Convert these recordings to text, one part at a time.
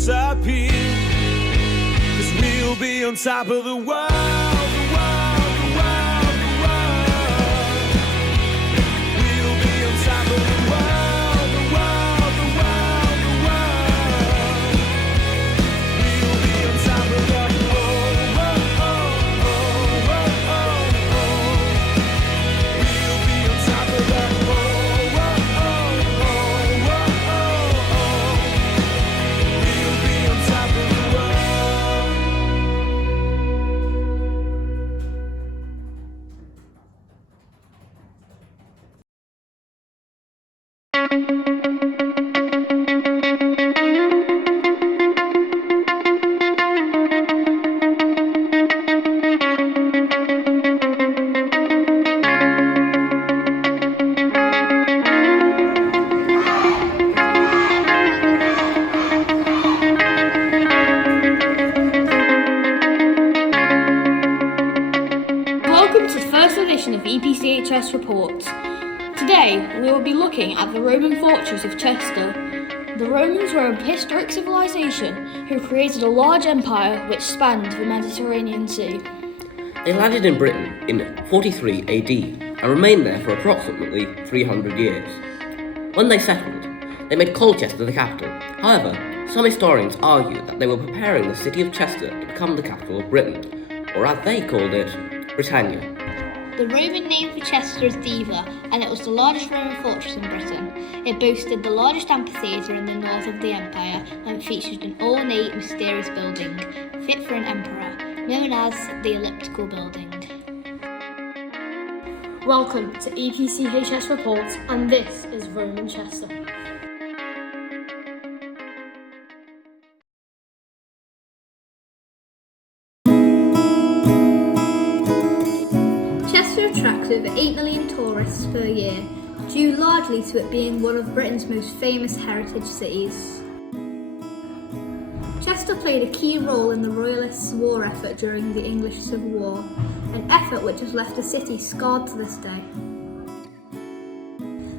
disappear, 'cause we'll be on top of the world. Welcome to the first edition of EPCHS Reports. Today we will be looking at the Roman fortress of Chester. The Romans were a prehistoric civilization who created a large empire which spanned the Mediterranean Sea. They landed in Britain in 43 AD and remained there for approximately 300 years. When they settled, they made Colchester the capital. However, some historians argue that they were preparing the city of Chester to become the capital of Britain, or as they called it, Britannia. The Roman name for Chester is Diva, and it was the largest Roman fortress in Britain. It boasted the largest amphitheatre in the north of the empire and featured an ornate, mysterious building, fit for an emperor, known as the Elliptical Building. Welcome to EPCHS Reports, and this is Roman Chester. Chester attracts over 8 million tourists per year, due largely to it being one of Britain's most famous heritage cities. Chester played a key role in the Royalists' war effort during the English Civil War, an effort which has left the city scarred to this day.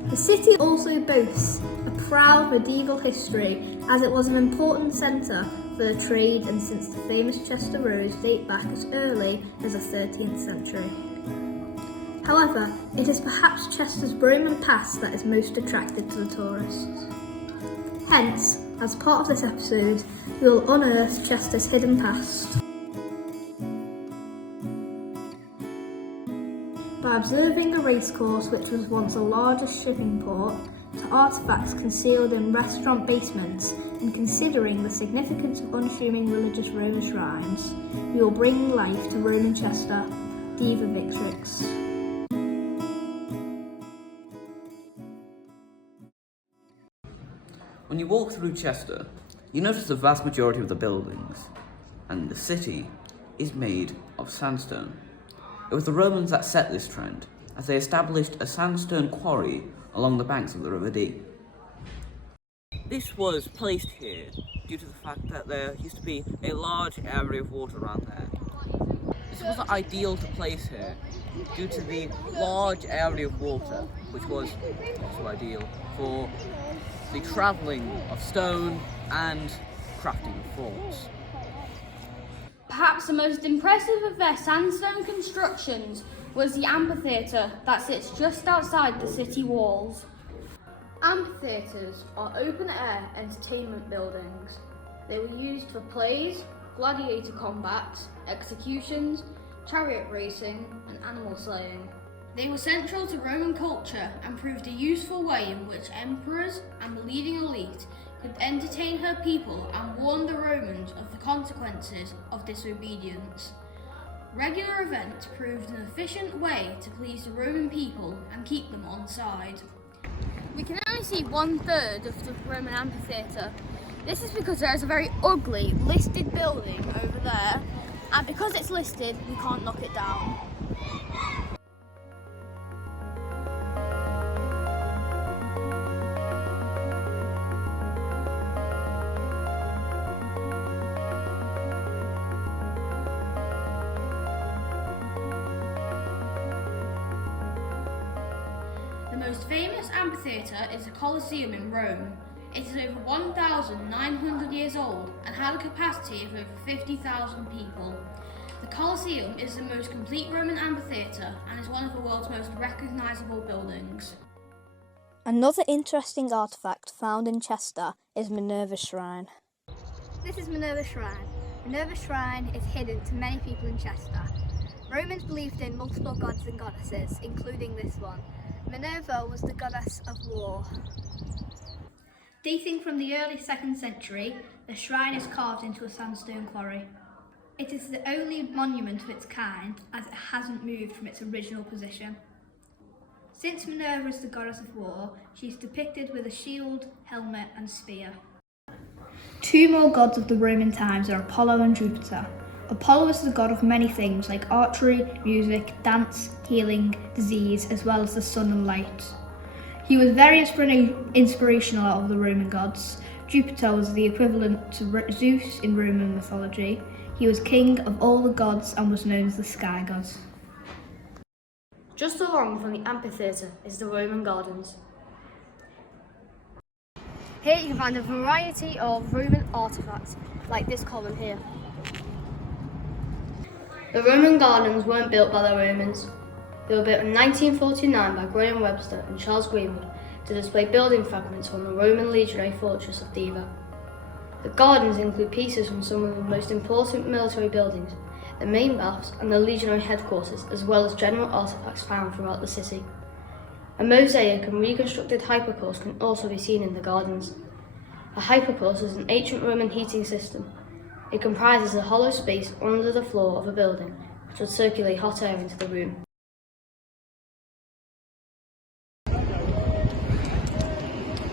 The city also boasts a proud medieval history, as it was an important centre for the trade, and since the famous Chester roads date back as early as the 13th century. However, it is perhaps Chester's Roman past that is most attractive to the tourists. Hence, as part of this episode, we will unearth Chester's hidden past by observing the racecourse, which was once the largest shipping port, to artefacts concealed in restaurant basements, and considering the significance of unassuming religious Roman shrines, we will bring life to Roman Chester, Diva Victrix. When you walk through Chester, you notice the vast majority of the buildings, and the city is made of sandstone. It was the Romans that set this trend, as they established a sandstone quarry along the banks of the River Dee. This was placed here due to the fact that there used to be a large area of water around there. This was ideal to place here due to the large area of water, which was also ideal for the travelling of stone and crafting of forts. Perhaps the most impressive of their sandstone constructions was the amphitheatre that sits just outside the city walls. Amphitheatres are open-air entertainment buildings. They were used for plays, gladiator combats, executions, chariot racing, and animal slaying. They were central to Roman culture and proved a useful way in which emperors and the leading elite could entertain her people and warn the Romans of the consequences of disobedience. Regular events proved an efficient way to please the Roman people and keep them on side. We can only see 1/3 of the Roman amphitheatre. This is because there is a very ugly listed building over there, and because it's listed, we can't knock it down. The most famous amphitheatre is the Colosseum in Rome. It is over 1,900 years old and had a capacity of over 50,000 people. The Colosseum is the most complete Roman amphitheatre and is one of the world's most recognisable buildings. Another interesting artefact found in Chester is Minerva's Shrine. This is Minerva's Shrine. Minerva's Shrine is hidden to many people in Chester. Romans believed in multiple gods and goddesses, including this one. Minerva was the goddess of war. Dating from the early 2nd century, the shrine is carved into a sandstone quarry. It is the only monument of its kind, as it hasn't moved from its original position. Since Minerva is the goddess of war, she is depicted with a shield, helmet and spear. Two more gods of the Roman times are Apollo and Jupiter. Apollo is the god of many things like archery, music, dance, healing, disease, as well as the sun and light. He was very inspirational out of the Roman gods. Jupiter was the equivalent to Zeus in Roman mythology. He was king of all the gods and was known as the sky god. Just along from the amphitheatre is the Roman Gardens. Here you can find a variety of Roman artefacts, like this column here. The Roman Gardens weren't built by the Romans. They were built in 1949 by Graham Webster and Charles Greenwood to display building fragments from the Roman legionary fortress of Diva. The gardens include pieces from some of the most important military buildings, the main baths and the legionary headquarters, as well as general artefacts found throughout the city. A mosaic and reconstructed hypocourse can also be seen in the gardens. A hypocourse is an ancient Roman heating system. It comprises a hollow space under the floor of a building, which would circulate hot air into the room.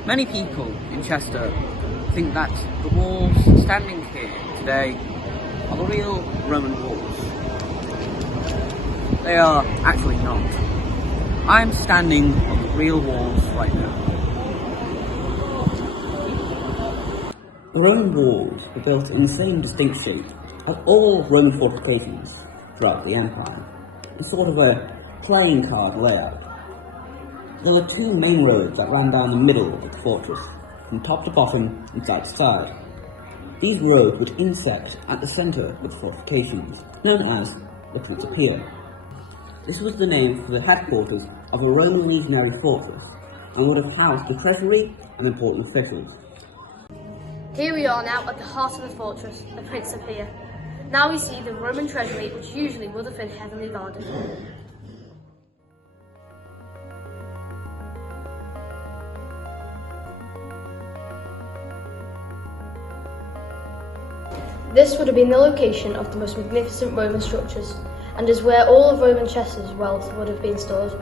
Many people in Chester think that the walls standing here today are the real Roman walls. They are actually not. I am standing on the real walls right now. The Roman walls were built in the same distinct shape as all Roman fortifications throughout the empire, in sort of a playing card layout. There were two main roads that ran down the middle of the fortress, from top to bottom and side to side. These roads would intersect at the centre of the fortifications, known as the Principia. This was the name for the headquarters of a Roman legionary fortress, and would have housed the treasury and important officials. Here we are now at the heart of the fortress, the Principia. Now we see the Roman treasury, which usually would have been heavily guarded. This would have been the location of the most magnificent Roman structures, and is where all of Roman Chester's wealth would have been stored.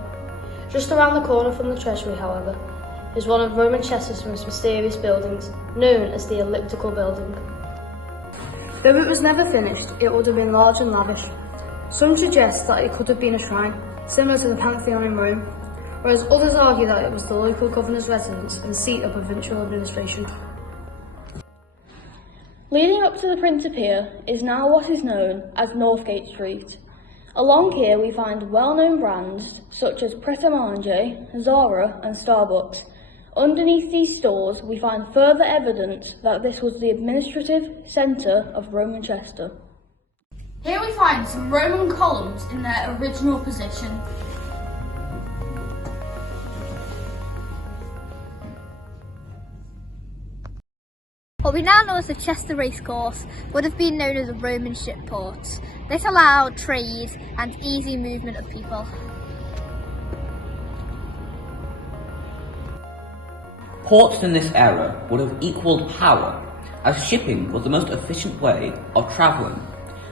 Just around the corner from the treasury, however, is one of Roman Chester's most mysterious buildings, known as the Elliptical Building. Though it was never finished, it would have been large and lavish. Some suggest that it could have been a shrine, similar to the Pantheon in Rome, whereas others argue that it was the local governor's residence and seat of provincial administration. Leading up to the Principia is now what is known as Northgate Street. Along here we find well-known brands such as Pret a Manger, Zara and Starbucks. Underneath these stores we find further evidence that this was the administrative centre of Roman Chester. Here we find some Roman columns in their original position. What we now know as the Chester Racecourse would have been known as a Roman ship port. This allowed trade and easy movement of people. Ports in this era would have equalled power, as shipping was the most efficient way of travelling.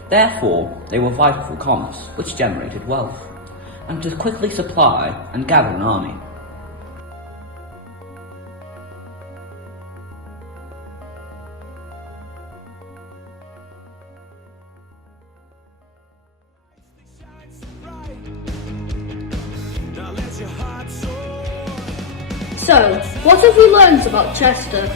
Therefore, they were vital for commerce, which generated wealth, and to quickly supply and gather an army. Now let your heart soar. So, what have we learned about Chester?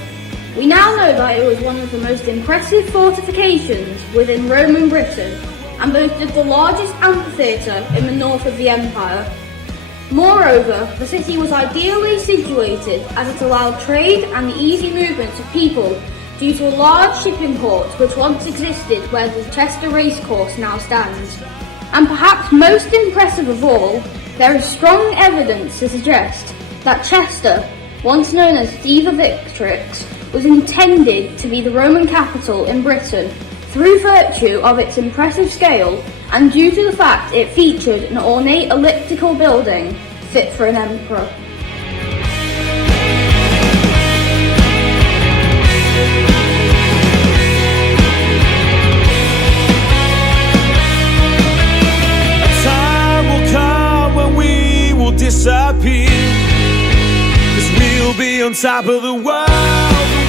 We now know that it was one of the most impressive fortifications within Roman Britain and boasted the largest amphitheatre in the north of the empire. Moreover, the city was ideally situated as it allowed trade and the easy movement of people due to a large shipping port which once existed where the Chester Racecourse now stands. And perhaps most impressive of all, there is strong evidence to suggest that Chester, once known as Diva Victrix, was intended to be the Roman capital in Britain through virtue of its impressive scale and due to the fact it featured an ornate elliptical building fit for an emperor. A time will come when we will disappear, 'cause we'll be on top of the world.